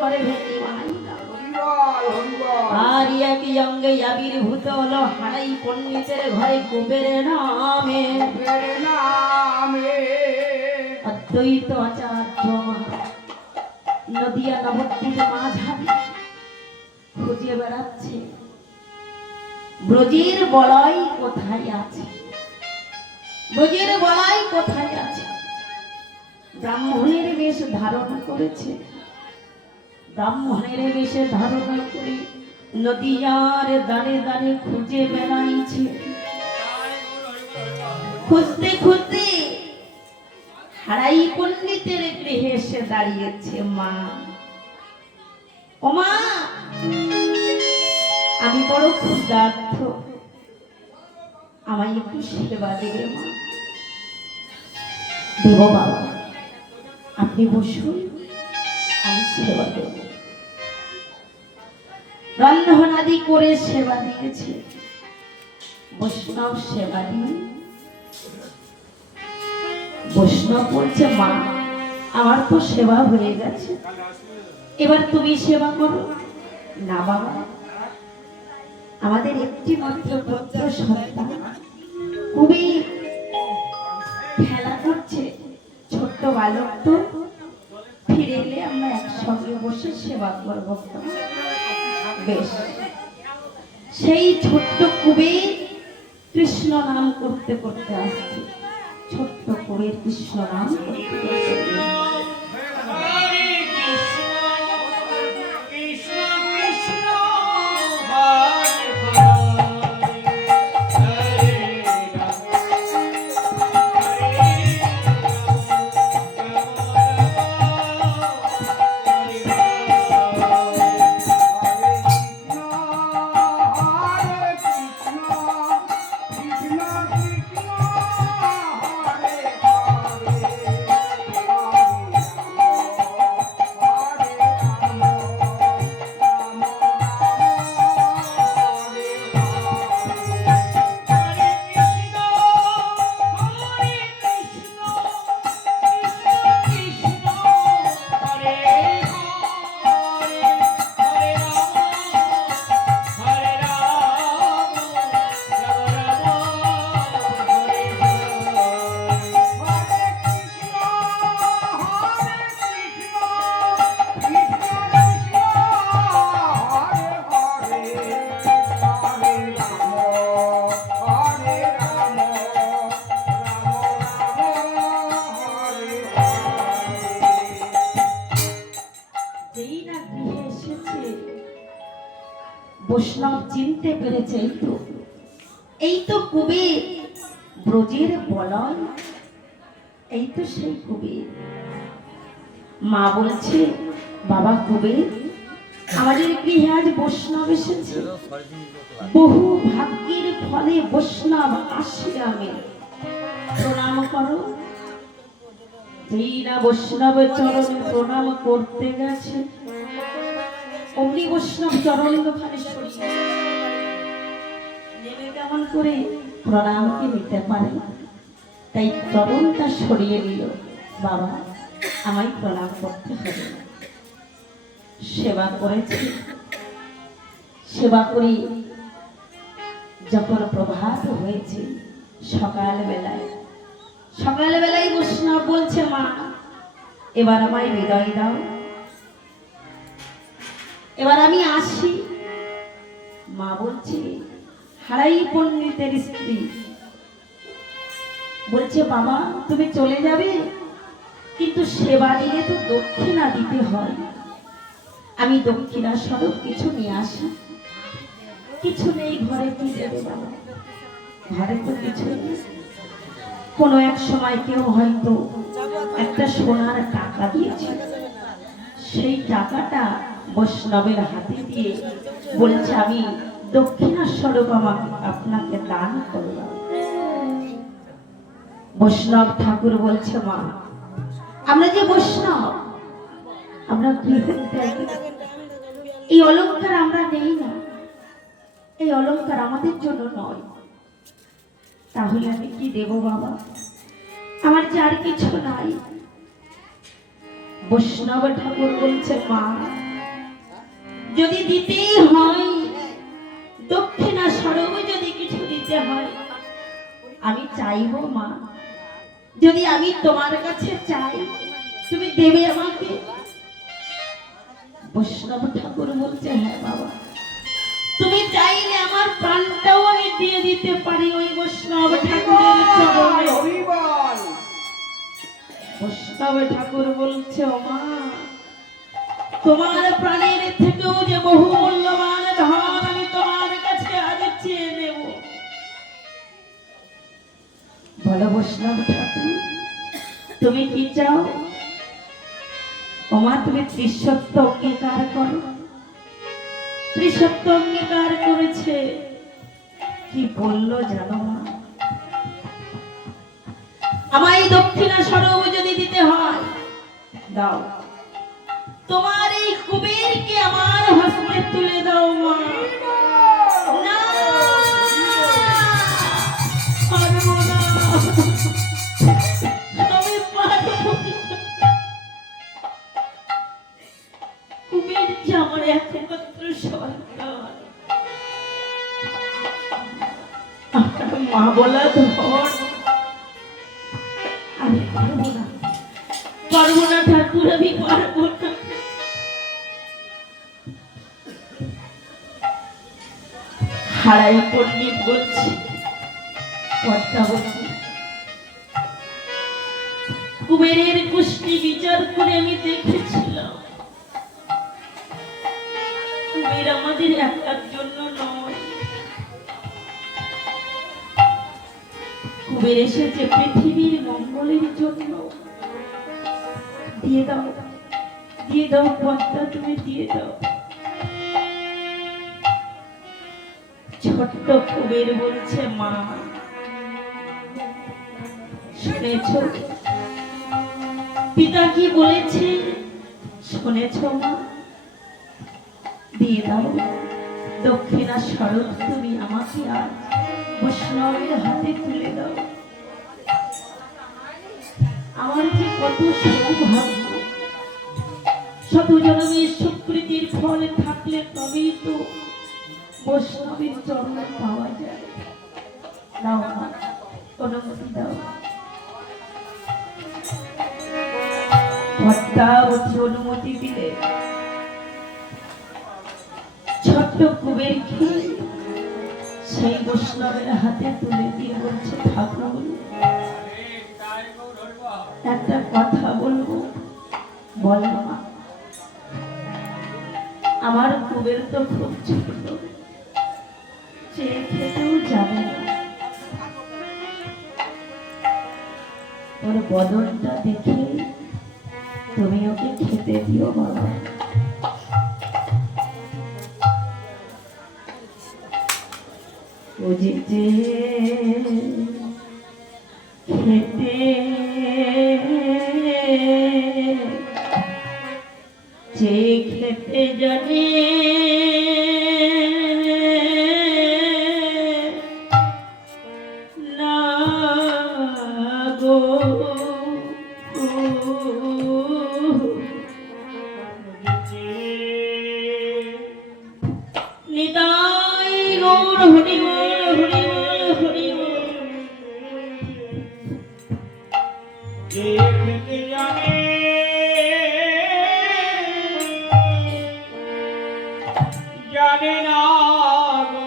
করে ভেটি মাই আর একই অঙ্গে আবির্ভূত হলো হারাই পণ্ডিতের ঘরে কুবের নামে অদ্বৈত আচার্য নদিয়া নবদ্বীপ মাঝারি খুঁজে বেড়াচ্ছে ব্রজের বলয় কোথায় আছে, ব্রজের বলয় কোথায় আছে। ব্রাহ্মণের বেশ ধারণ করেছে, ব্রাহ্মণের বেশে ধারণ করে নদিয়ার দাঁড়ে দাঁড়ে খুঁজে বেড়াইছে। খুঁজতে খুঁজতে হারাই পণ্ডিতের গৃহে এসে দাঁড়িয়েছে মা। ও মা, আমি বড় ক্ষুধার্ত, আমায় একটু সেবা দেবে মা। দেব বাবা, আপনি বসুন, আমি সেবা দেব। রন্ধনাদি করে সেবা দিয়েছে। বৈষ্ণব সেবা দিয়ে বৈষ্ণব বলছে মা, আমার তো সেবা হয়ে গেছে, এবার তুমি সেবা করো। না বাবা, আমাদের একটি মাত্র পুত্র সন্তান খুবই খেলা করছে, ছোট্ট বালক তো, ফিরে এলে আমরা একসঙ্গে বসে সেবা করবো। বেশ, সেই ছোট্ট কুবের কৃষ্ণ নাম করতে করতে আসছে, ছোট্ট কুবের কৃষ্ণ নাম করতে করতে বৈষ্ণব চিনতে পেরেছে, এই তো কুবের, ব্রজের বলয়, এই তো সেই কুবের। মা বলছে বাবা কুবের, আমাদের গৃহে আজ বৈষ্ণব এসেছে, বহু ভাগ্যের ফলে বৈষ্ণব আশ্রমে প্রণাম করো। যেই না বৈষ্ণব চরণ প্রণাম করতে গেছে, অমনি বৈষ্ণব চরণ দোকানে সরিয়ে নেমে কেমন করে প্রণামকে নিতে পারে, তাই চরণটা সরিয়ে দিল। বাবা, আমায় প্রণাম করতে হবে। সেবা করেছি, সেবা করি যখন প্রভাত হয়েছে, সকালবেলায় বৈষ্ণব বলছে মা, এবার আমায় বিদায় দাও, এবার আমি আসি। মা বলছে হারাই পণ্ডিতের স্ত্রী বলছে বাবা তুমি চলে যাবে, কিন্তু সেবা দিলে তো দক্ষিণা দিতে হয়, আমি দক্ষিণা স্বরূপ কিছু নিয়ে আসি। কিছু নেই ঘরে, কি দেবে বাবা, ঘরে তো কিছু নেই। কোনো এক সময় কেউ হয়তো একটা সোনার টাকা দিয়েছে, সেই টাকাটা বৈষ্ণবের হাতে দিয়ে বলছে আমি দক্ষিণা স্বরূপ আমাকে আপনাকে দান করলাম। বৈষ্ণব ঠাকুর বলছে মা, আমরা যে বৈষ্ণব, আমরা এই অলংকার আমরা নেই না, এই অলংকার আমাদের জন্য নয়, তাহলে আমি কি দেব বাবা, আমার যার কিছু নাই। বৈষ্ণব ঠাকুর বলছে মা যদি দিতেই হয়, দক্ষিণা স্বরূপ যদি কিছু দিতে হয়, আমি চাইবো মা, যদি আমি তোমার কাছে চাই তুমি দেবে আমাকে? বৈষ্ণব ঠাকুর বলছে, হ্যাঁ বাবা, তুমি চাইলে আমার প্রাণটাও আমি দিয়ে দিতে পারি ওই বৈষ্ণব ঠাকুরের চরণে। বৈষ্ণব ঠাকুর বলছে, ও মা, তোমার প্রাণের থেকেও যে বহু মূল্যবান ধন আমি তোমার কাছে আজ চেয়ে নেব। বলো বৈষ্ণব ঠাকুর, তুমি কি চাও? ও মা, তুমি ত্রিসত্য অঙ্গীকার করো। ত্রিসত্য অঙ্গীকার করেছে। কি বললো জানো মা? আমায় দক্ষিণা স্বরূপ যদি দিতে হয় দাও, তোমার এই কুবেরকে আমার হস্তে তুলে দাও মা। না, পারবো না, আমি পারবো না। কুবের যে আমার একমাত্র সন্তান, মা বলা ধর, আমি পারবো না, পারবো না ঠাকুর, আমি পারবো না। হারাই পণ্ডিত বলছি, পদ্মাবতী, কুবেরের গোষ্ঠী বিচার করে আমি দেখেছিলাম, কুবের আমাদের একার জন্য নয়। কুবের এসেছে পৃথিবীর মঙ্গলের জন্য। দিয়ে দাও, দিয়ে দাও পদ্মা, তুমি দিয়ে দাও। ছোট্ট কুবের বলছে, মা শুনেছ পিতা কি বলেছে? শুনেছ মা? দিয়ে দাও দক্ষিণা স্বরূপ, তুমি আমাকে আজ বৈষ্ণবের হাতে তুলে দাও। আমার যে কত সৌভাগ্য, শত জন্মের সুকৃতির ফল থাকলে তবেই তো বৈষ্ণবের চরণ পাওয়া যায়। দাও মা, অনুমতি দাও। পদ্মাবতী অনুমতি দিলে। ছোট্ট কুবেরকে সেই বৈষ্ণবের হাতে তুলে দিয়ে বলছে, ঠাকুর একটা কথা বলবো, বলো মা। আমার কুবের তো খুব ছোট, চেয়ে খেতেও যাবে না, ওর বদনটা দেখে তুমি ওকে খেতে দিও বাবা। ও যে খেতে যে খেতে জানে না গো, নিতাই গৌর হরিবল হরিবল হরিবল। যে খেতে জানে জানে না গো,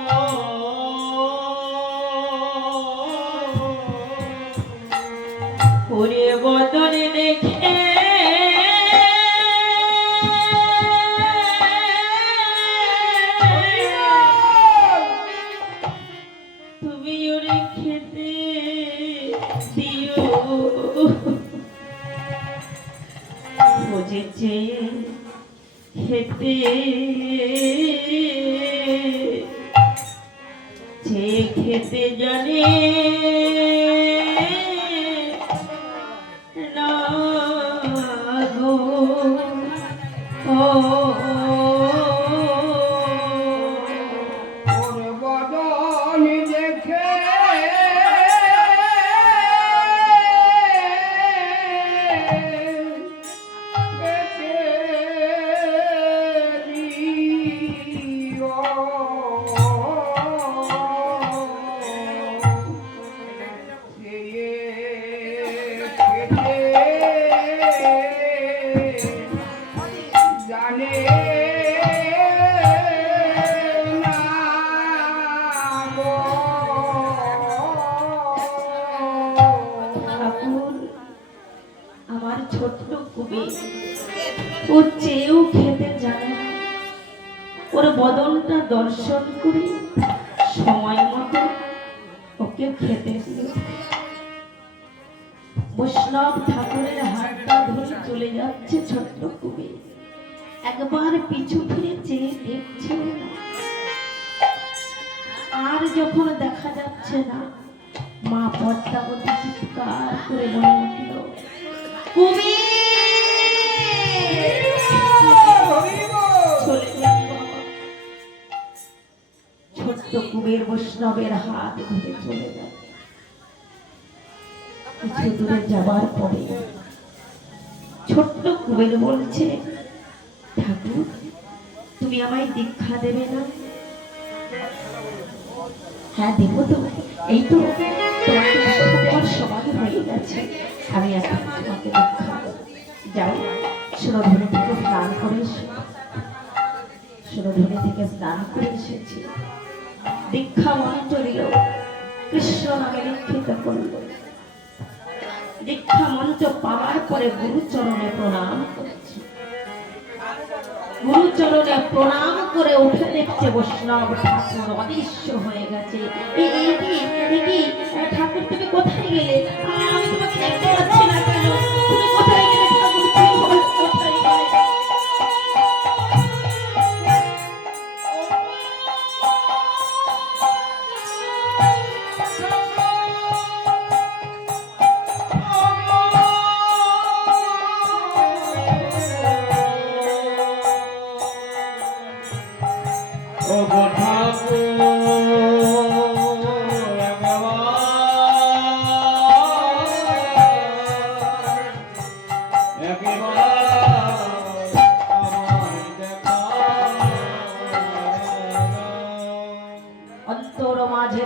ওরে বদনে দেখে তুমি ওরে খেতে দিও। বুঝেছে খেতে যে খেতে জানে না গো, ও বদন দেখে খেতে দিও। ও চেয়েও খেতে জানে না। ওর বদনটা দর্শন করে সময় মতো ওকে খেতে দিল। বৈষ্ণব ঠাকুরের হাতটা ধরে চলে যাচ্ছে ছোট্ট কুবের। একবার পিছু ফিরে চেয়ে দেখছে না। আর যখন দেখা যাচ্ছে না, মা পদ্মাবতী চিৎকার করে বলে উঠল, কুবের চলে গেল। ছোট্ট কুবের বৈষ্ণবের হাত ধরে চলে যায়। কিছু দূরে যাবার পরে ছোট্ট কুবের বলছে, ঠাকুর তুমি আমায় দীক্ষা দেবে না? হ্যাঁ দেব তো, এই তো তোমাকে দীক্ষা দেওয়ার সময় হয়ে গেছে, আমি এখন তোমাকে দীক্ষা দেব। যাও সুরধনী থেকে স্নান করে এসো। সুরধনী থেকে স্নান করে এসেছি, দীক্ষা মন্ত্র দিল, কৃষ্ণ নামে দীক্ষিত করল। দীক্ষা মন্ত্র পাওয়ার পরে গুরুচরণে প্রণাম করেছে। গুরুচরণে প্রণাম করে উঠে দেখছে বৈষ্ণব ঠাকুর অদৃশ্য হয়ে গেছে। ঠাকুর তুমি কোথায় গেলে? আমি তোমাকে দেখতে পাচ্ছি না কেন? তুমি কোথায় গেলে ঠাকুর? কোথায় গেলে?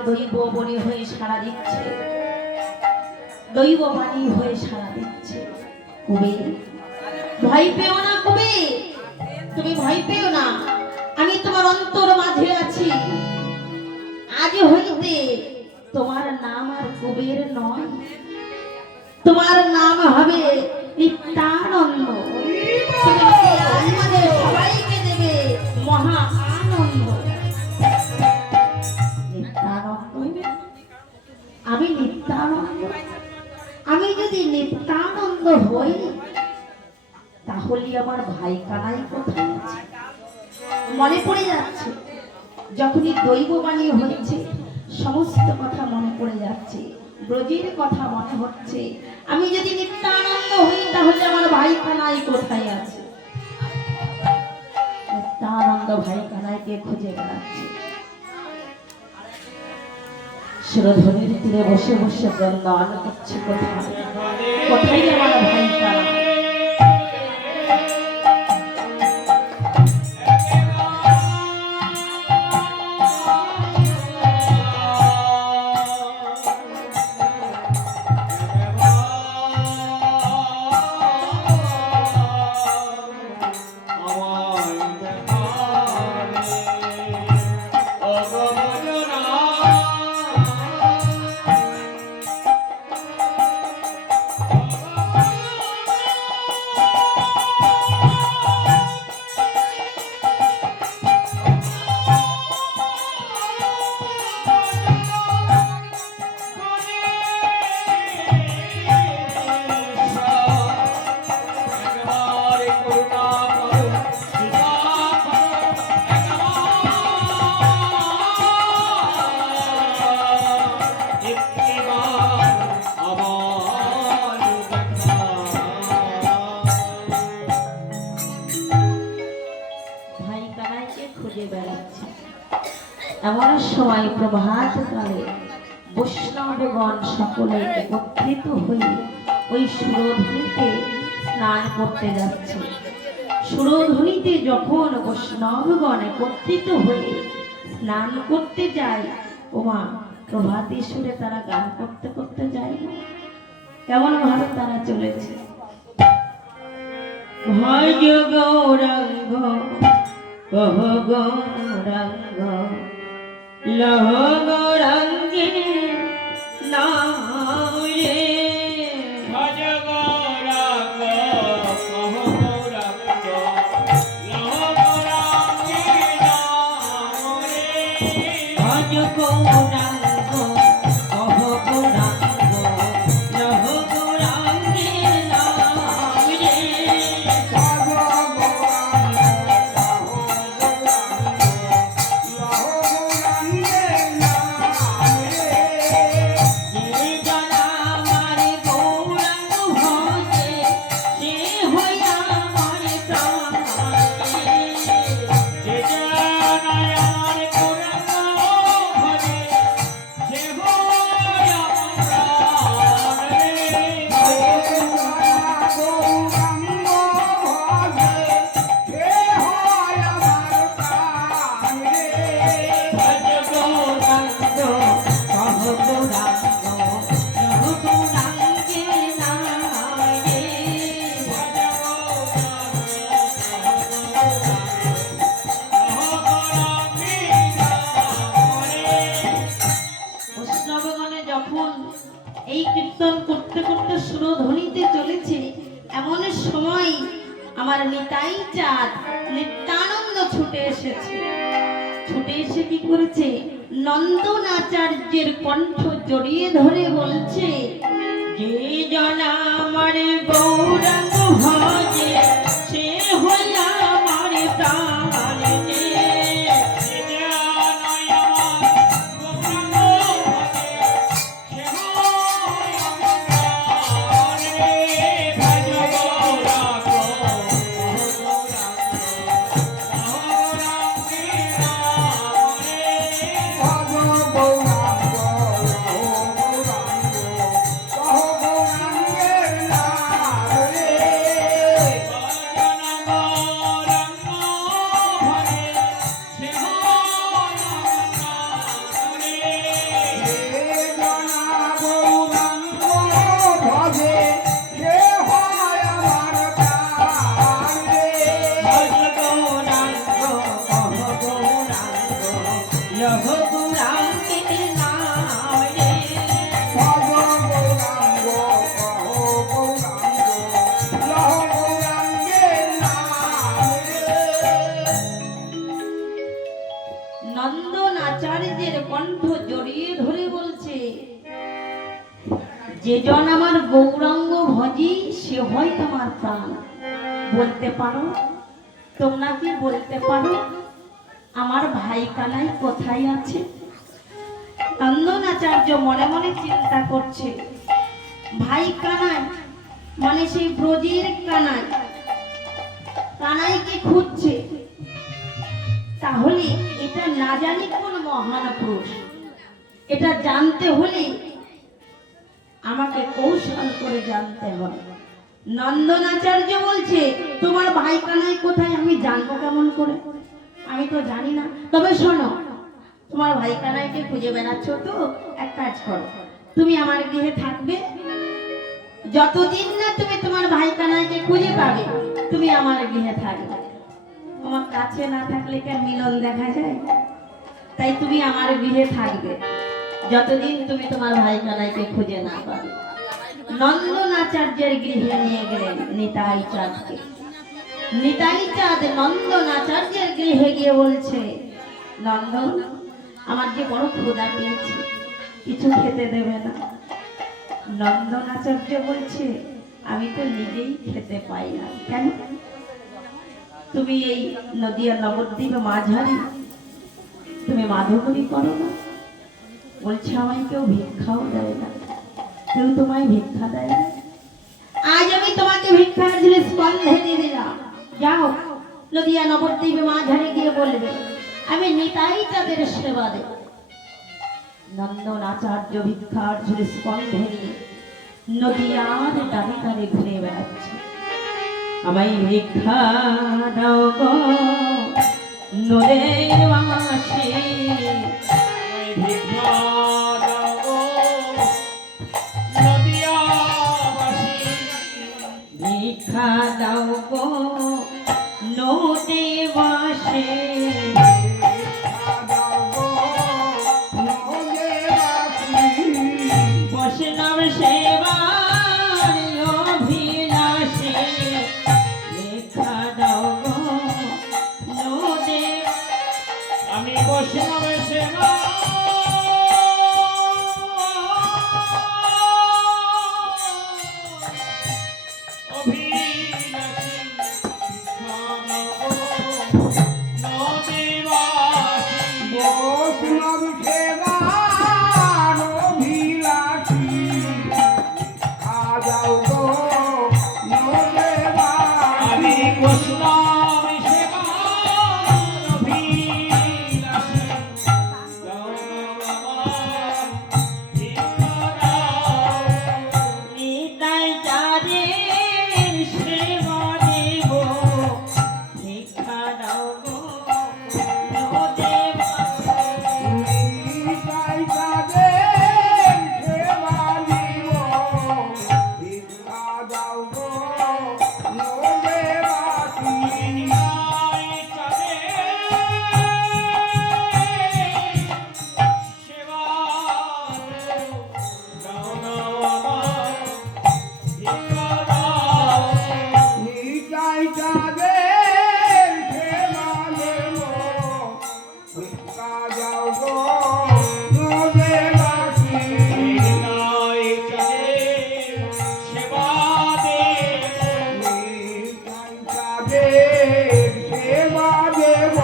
দৈববাণী হয়ে সাড়া দিচ্ছে, দৈববাণী হয়ে সাড়া দিচ্ছে। কুবের ভয় পেও না, কুবের তুমি ভয় পেও না, আমি তোমার অন্তর মাঝে আছি। আজ হইতে তোমার নাম আর কুবের নয়, তোমার নাম হবে নিত্যানন্দ। আমাদের সবাইকে দেবে মহা আনন্দ। আমি নিত্যানন্দ, আমি যদি নিত্যানন্দ হই তাহলে আমার ভাই কানাই কোথায় আছে? মনে পড়ে যাচ্ছে, যখনই দৈববাণী হয়েছে সমস্ত কথা মনে পড়ে যাচ্ছে, ব্রজের কথা মনে হচ্ছে। আমি যদি নিত্যানন্দ হই তাহলে আমার ভাই কানাই কোথায় আছে? নিত্যানন্দ ভাই কানাইকে খুঁজে বেড়াচ্ছে। সুরধনীর তীরে বসে বসে বৃন্দাবন করছে, কোথায় কোথায় আমার ভাই কানাই? এমন সময় প্রভাত কালে বৈষ্ণবগণ সকলে একত্রিত হয়ে ওই সুরধনীতে স্নান করতে যাচ্ছে। সুরধ্বনিতে যখন বৈষ্ণবগণ একত্রিত হয়ে স্নান করতে যায়, ওমা প্রভাতী সুরে তারা গান করতে করতে যায় না? কেমন ভাবে তারা চলেছে। ভজ গৌরাঙ্গ কহ গৌরাঙ্গ লহ গৌরাঙ্গে নাম রে। ভজ গৌরাঙ্গ কহ গৌরাঙ্গ লহ গৌরাঙ্গে নাম রে। ভজ গৌরাঙ্গ কহ গৌরাঙ্গ লহ গৌরাঙ্গে নাম রে। যে জনা আমার গৌরাঙ্গ ভজে সে হইয়া আমার প্রাণ রে। যে জানায় আমার গৌরাঙ্গ ভজে সে হয় আমার প্রাণ রে। ভজ গৌরাঙ্গ কহ গৌরাঙ্গ লহ গৌরাঙ্গে নাম রে। বৈষ্ণবগণে যখন এই কীর্তন করতে করতে সুরধ্বনিতে চলেছে, এমন সময় আমার নিতাই চাঁদ নিত্যানন্দ ছুটে এসেছে। ছুটে এসে কি করেছে, নন্দন আচার্যের কণ্ঠ জড়িয়ে ধরে বলছে, যে জনা আমার গৌরাঙ্গ ভজে সে হইয়া আমার প্রাণ রে। যে জানায় আমার গৌরাঙ্গ ভজে সে হয় আমার প্রাণ রে। ভজ গৌরাঙ্গ কহ গৌরাঙ্গ লহ গৌরাঙ্গে নাম রে। ভজ গৌরাঙ্গ কহ গৌরাঙ্গ লহ গৌরাঙ্গে নাম রে। নন্দন আচার্যের কণ্ঠ জড়িয়ে ধরে বলছে, যে জন আমার গৌরাঙ্গ ভজি সে হয় তোমার প্রাণ। বলতে পারো, তোমরা কি বলতে পারো আমার ভাই কানাই কোথায় আছে? নন্দন আচার্য মনে মনে চিন্তা করছে, ভাই কানাই মানে সেই ব্রজের কানাই, কানাইকে খুঁজছে। তাহলে এটা না জানি কোন মহান পুরুষ, এটা জানতে হলে আমাকে কৌশল করে জানতে হবে। নন্দনাচার্য বলছে, তোমার ভাই কানাই কোথায় আমি জানবো কেমন করে? আমি তো জানি না। তবে শোনো, তোমার ভাই কানাইকে খুঁজে বেড়াচ্ছ তো, এক কাজ করো, তুমি আমার গৃহে থাকবে। যতদিন না তুমি তোমার ভাই কানাইকে খুঁজে পাবে, তুমি আমার গৃহে থাকবে। তোমার কাছে না থাকলে কি আর মিলন দেখা যায়? তাই তুমি আমার গৃহে থাকবে যতদিন তুমি তোমার ভাই কানাইকে খুঁজে না পাবে। নন্দন আচার্যের গৃহে নিয়ে গেলেন নিতাই চাঁদকে। নিতাই চাঁদ নন্দন আচার্যের গৃহে গিয়ে বলছে, নন্দন, আমার যে বড় ক্ষুধা পেয়েছে, কিছু খেতে দেবে না? নন্দন আচার্য বলছে, আমি তো নিজেই খেতে পাই না। কেন? তুমি এই নদিয়া নবদ্বীপ মাঝারি তুমি মাধবরী করো না? বলছে, আমায় কেউ ভিক্ষাও দেয় না, কেউ তোমায় ভিক্ষা দেয় না। আজ আমি তোমাকে ভিক্ষার জিনিস স্কন্ধে দিয়ে দিলাম। যাও নদিয়া নবদ্বীপে মাঝারে গিয়ে বলবে আমি নিতাই চাঁদের সেবা দেব। নন্দন আচার্য ভিক্ষার ঝুড়ি স্কন্ধে নিয়ে নদিয়ার দাঁড়ে দাঁড়ে ঘুরে বেড়াচ্ছে। আমায় ভিক্ষা দাও গো নদের বাসে, আমায় ভিক্ষা দাও গো নদিয়াবাসী। ভিক্ষা দাও গো নদে বাসে, বৈষ্ণব সেবার অভিলাষে, ভিক্ষা দাও গো নদে। আমি বৈষ্ণব সেবা অভিলাষী, ভিক্ষা দাও গো নদিয়াবাসী। বৈষ্ণব সেবার অভিলাষী, আজাও গো নদেবাসী। আমি বৈষ্ণব সেবার অভিলাষী, দাও গো আমার ভিক্ষা দাও। নিতাই যাদের সেবা দেব, ভিক্ষা দাও গো নদে বাসে। নিতাই তাদের সেবা দিব, ভিক্ষা দাও গো নদেবাসী। নিতাই চাঁদের সেবা দাও না আমার ভিক্ষা দাও। নিতাই তাদের সেবা দেব, ভিক্ষা দাও গো নদেবাসী। নিতাই চাঁদের সেবা দেব, নিতাই তাদের সেবা দেব,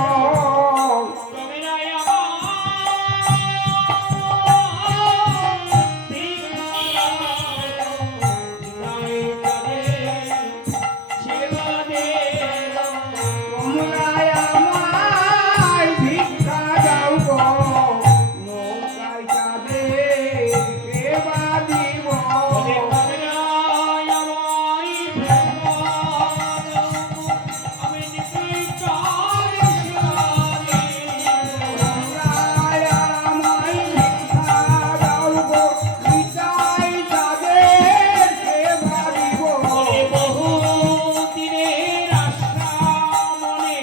তবেরাই আমার ভিক্ষা দাও। নিতাই চাঁদের সেবা দেব, তোমরাই আমায় ভিক্ষা দাও গো, নৌকায় তাদের সেবা দিব। ওরে তবেরাই আমায় ভিক্ষা দাও। আমি নিতাই চাঁদের সেবা দেব। তোমরাই আমায় ভিক্ষা দাও গো, নিতাই তাদের সেবা দিব। ওরে বহু দিনের আশা মনে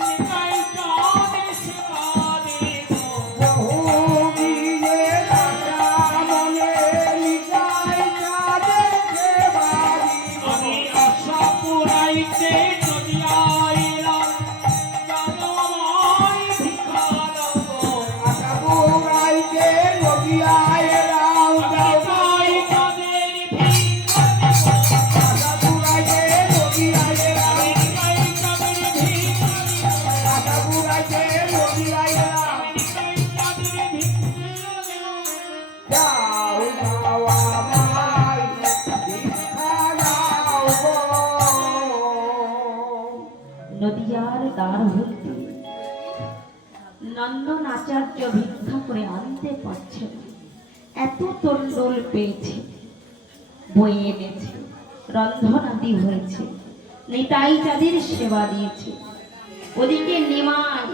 নিতাই চাঁদের সেবা দেব। বহুদিনের আশা মনে নিতাই তাদের সেবা দিব। আমি আশা পুরাইতে নদিয়ায় এলাম, জানো আমায় ভিক্ষা দাও গো। আশা পুরাইতে নদিয়ায় এলাম, আমি যাও নিতাই চাঁদের ভিক্ষা দেব। আশা পুরাইতে নদিয়ায় এলাম, আমি নিতাই চাঁদের ভিক্ষা দেব। আশা পুরাইতে নদিয়ায় এলাম। আমি নিতাই চাঁদের ভিক্ষা দেব। যাও যাও আমায় ভিক্ষা দাও গো। নদিয়ার দ্বার হইতে নন্দন আচার্য ভিক্ষা করে আনতে পারছে না, এত তন্ডল পেয়েছে, বয়ে এনেছে, রন্ধনাদি হয়েছে, নিতাই যাদের সেবা দিয়েছে। ওদিকে নিমাই,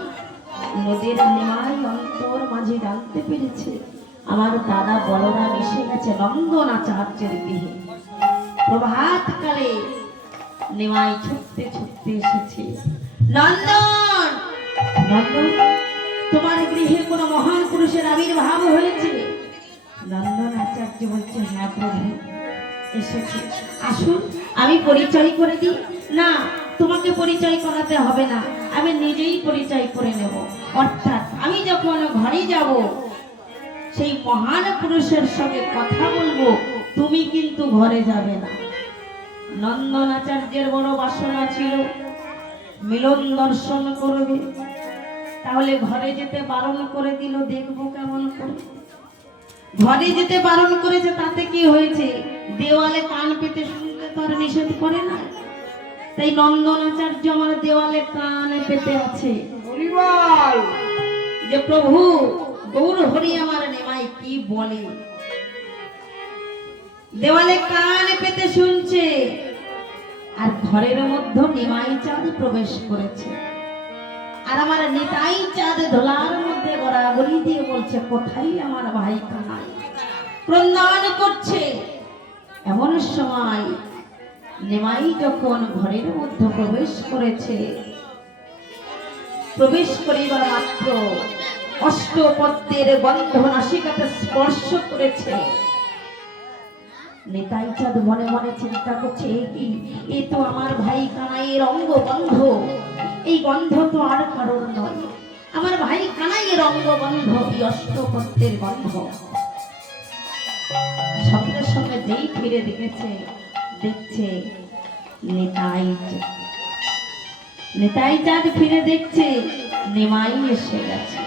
নদীর নিমাই অন্তর মাঝে জানতে পেরেছে আমার দাদা বলরাম এসে গেছে নন্দন আচার্যের গৃহে। প্রভাতকালে নিমাই ছুটতে ছুটতে এসেছে। নন্দন, নন্দন, তোমার গৃহে কোনো মহান পুরুষের আবির্ভাব হয়েছে? নন্দন আচার্য বলছে, হ্যাঁ প্রভু এসেছে, আসুন আমি পরিচয় করে দিই। না, তোমাকে পরিচয় করাতে হবে না, আমি নিজেই পরিচয় করে নেব। অর্থাৎ আমি যখন ঘরে যাব, সেই মহান পুরুষের সঙ্গে কথা বলবো, তুমি কিন্তু ঘরে যাবে না। নন্দন আচার্যের বড় বাসনা ছিল মিলন দর্শন করবে, তাহলে ঘরে যেতে বারণ করে দিল, দেখবো কেমন করে। ঘরে যেতে বারণ করেছে, তাতে কি হয়েছে? দেওয়ালে কান পেতে শুনতে তো আর নিষেধ করে না। তাই নন্দন আচার্য আমার দেওয়ালে কান পেতে আছে পরিবার যে প্রভু গৌর হরি আমার নেমাই কি বলে। দেওয়ালে কান পেতে শুনছে, আর ঘরের মধ্যে নিমাই চাঁদ প্রবেশ করেছে। আর আমার নিতাই চাঁদ দোলার মধ্যে গড়াগড়ি দিয়ে বলছে, কোথায় আমার ভাই কানাই, ক্রন্দন করছে। এমন সময় নিমাই যখন ঘরের মধ্যে প্রবেশ করেছে, প্রবেশ করিবার মাত্র অষ্টপদ্মের গন্ধ নাসিকাতে স্পর্শ করেছে। নিতাই চাঁদ মনে মনে চিন্তা করছে, এ কি, এ তো আমার ভাই কানাইয়ের অঙ্গ গন্ধ, এই গন্ধ তো আর কারোর নয়, আমার ভাই কানাইয়ের অঙ্গ গন্ধ, এই অষ্টপদ্মের গন্ধ। সঙ্গে সঙ্গে যেই ফিরে দেখছে নিতাই চাঁদ ফিরে দেখছে নিমাই এসে গেছে।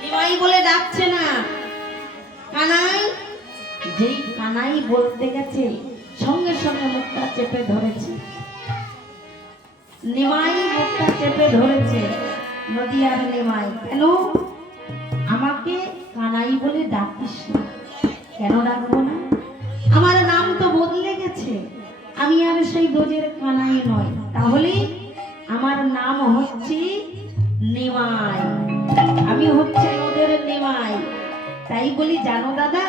নিমাই বলে ডাকছে না, কানাই। যেই কানাই বলতে গেছে সঙ্গে সঙ্গে মুখটা চেপে ধরেছে। নিমাই মুখটা চেপে ধরেছে। নদিয়ার নিমাই, কেন আমাকে কানাই বলে ডাকিস না? কেন ডাকবো না? আমার নাম তো বদলে গেছে, আমি আর সেই দোজের কানাই নয়, তাহলে আমার নাম হচ্ছে নিমাই, আমি হচ্ছে নদের নিমাই। তাই বলি, জানো দাদা,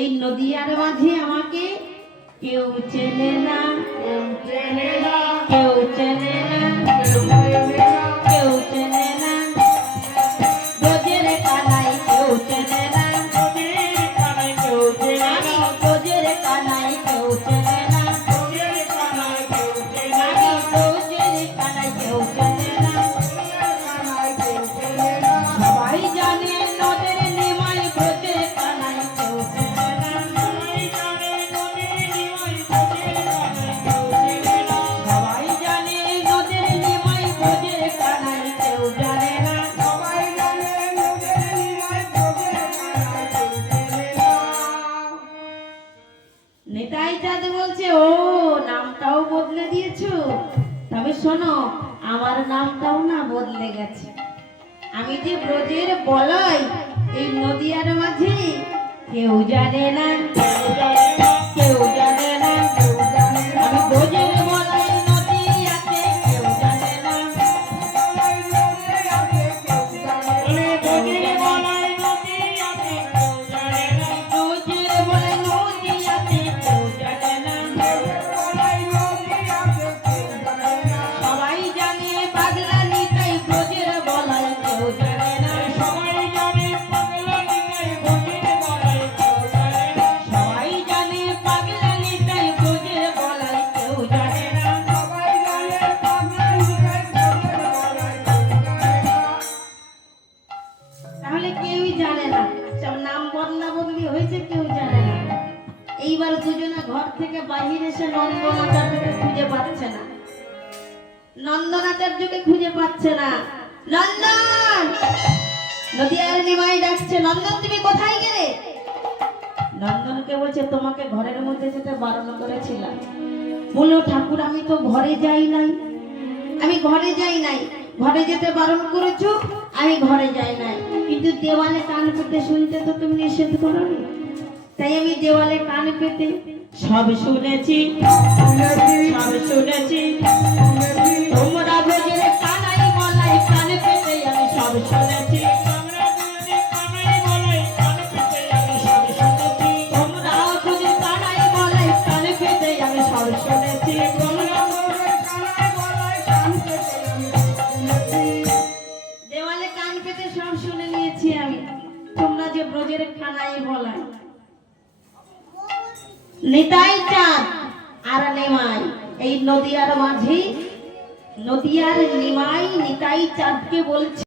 এই নদিয়ার মাঝে আমাকে কেউ চেনে না, কেউ চেনে না, কেউ চেনে না, কেউ চেনে না, দোজের কানাই কেউ চেনে না, নদীর কানাই কেউ চেনে না, দোজের কানাই কেউ চেনে না, নদীর কানাই কেউ চেনে না, দোজের কানাই কেউ চেনে না। কানাই কেউ চেনে না। সবাই জানে নদের নিমাই, ব্রজের কানাই কেউ চেনে না। সবাই জানে নদীর নিমাই, নদীর কানাই কেউ চেনে না, সবাই জানে নদের নিমাই, ব্রজের কানাই কেউ জানে না। সবাই জানে নদের নিমাই, ব্রজের কানাই কেউ চেনে না। নিতাই চাঁদ বলছে, ও নামটাও বদলে দিয়েছো? তবে শোনো, আমার নামটাও না বদলে গেছে। আমি যে ব্রজের বলাই, এই নদিয়ার মাঝে কেউ জানে না, কেউ জানে না, কেউ জানে না, কেউ জানে না। আমি ব্রজের বলাই, নদিয়াতে কেউ জানে না। সবাই জানে আছে, কেউ জানে না। বলে নদীর বলাই নদী আছে, কেউ জানে না, ব্রজের বলাই, নদিয়াতে কেউ জানে না। সবাই নদী আছে, কেউ জানে না। সবাই জানে পাগলা নিতাই, ব্রজের বলাই কেউ জানে না। সবাই জানে পাগলা নিতাই, নদীর বলাই কেউ জানে না, সবাই জানে পাগলা নিতাই, ব্রজের বলাই কেউ জানে না। সবাই জানে পাগলা নিতাই, ব্রজের বলাই কেউ জানে না। তাহলে কেউই জানে না, সব নাম বদলা বদলি হয়েছে, কেউ জানে না। এইবার দুজনে ঘর থেকে বাহির এসে নন্দনাচার্যকে খুঁজে পাচ্ছে না, নন্দনাচার্যকে খুঁজে পাচ্ছে না। নন্দন! নদিয়ার নিমাই ডাকছে, নন্দন তুমি কোথায় গেলে? নন্দনকে বলছে, তোমাকে ঘরের মধ্যে যেতে বারণ করেছিলাম। বললো, ঠাকুর আমি তো ঘরে যাই নাই, আমি ঘরে যাই নাই, ঘরে যেতে বারণ করেছো, আমি ঘরে যাই নাই, কিন্তু দেওয়ালে কান পেতে শুনতে তো তুমি নিষেধ করোনি, তাই আমি দেওয়ালে কান পেতে সব শুনেছি, সব শুনেছি। তোমরা ব্রজের কানাই মলাই, কান পেতে আমি সব শুনেছি। আমরা যদি কানাই বলাই কান পেতে আমি সব শুনেছি, তোমরা ব্রজের কানাই মলাই, কান পেতে আমি সব শুনেছি। দেওয়ালে কান পেতে সব শুনে নিয়েছি আমি, তোমরা যে ব্রজের কানাই বলাই। নিতাই চাঁদ আর নিমাই, এই নদিয়ার মাঝে নদিয়ার নিমাই নিতাই চাঁদকে বলছে,